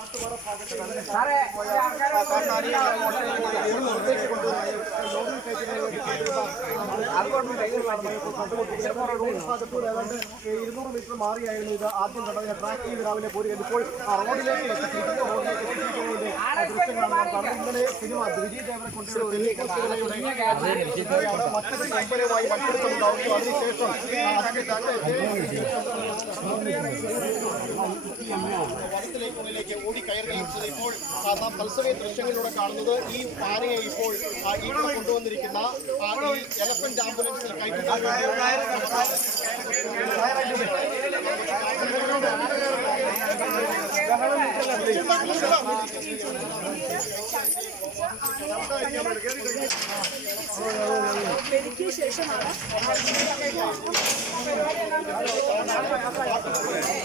ഇരുന്നൂറ് മീറ്റർ മാറിയായിരുന്നു ഇത് ആദ്യം കണ്ടതിനെ ട്രാക്ക് ചെയ്ത് രാവിലെ പോരുകയാണ് ഇപ്പോൾ റോഡിലേക്ക് റോഡിലേക്ക് എത്തിച്ചിരിക്കുന്നതിന്റെ ദൃശ്യങ്ങളാണ് നാം കണ്ടത് ഇന്നലെ സിനിമ വിജയ് ദേവനെ കൊണ്ടുവരുന്ന മറ്റൊരു കമ്പനിയുമായി മത്സരിച്ചിട്ടുണ്ടാവുകയും അതിനുശേഷം അതിന്റെ വനത്തിലേക്കുള്ളിലേക്ക് ഓടി കയറുകയും ഇപ്പോൾ നാം തത്സമയ ദൃശ്യങ്ങളിലൂടെ കാണുന്നത് ഈ പാറയെ ഇപ്പോൾ ഇവിടെ കൊണ്ടുവന്നിരിക്കുന്ന എലഫന്റ് ആംബുലൻസിൽ കയറ്റി എനിക്ക് ശേഷമാണ് പരിപാടി